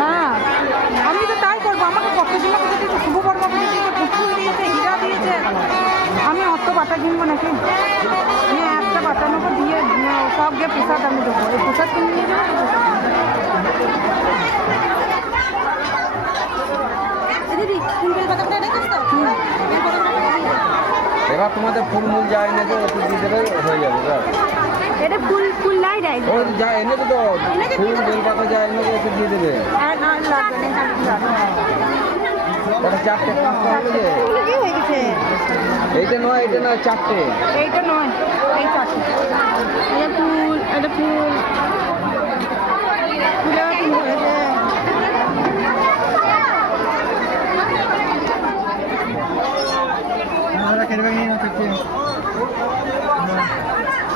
হ্যাঁ আমি তো তাই করবো। আমাকে কতজন দিয়েছে, শুভ বর্মা দিয়েছে, ফুল দিয়েছে, হীরা দিয়েছে। আমি অত বাটা কিনবো নাকি? হ্যাঁ একটা বাটা নেবো, দিয়ে সব গিয়ে প্রসাদ আমি দেবো। এই প্রসাদ কিনে নিয়ে যাবো। দিদি কুইন্টাল পাতাটা রেখেছ তো? এবার তোমাদের ফুল মূল যা এনেছো একটু দিয়ে দেবে, হয়ে যাবে। এটা ফুল ফুল নাই দেয়। ও যা এনেছো তো ফুল বেলপাতা যা এনেছো একটু দিয়ে দেবে। আর না লাগবে না। ওটা চারটে পাঁচটা হয়ে গেছে। কি হয়ে গেছে? এইটা নয় চারটে। এইটা নয়, এই চারটে। এটা ফুল, এটা ফুল, ফুলেও ফুল হয়েছে। আমরা কেটে নিয়ে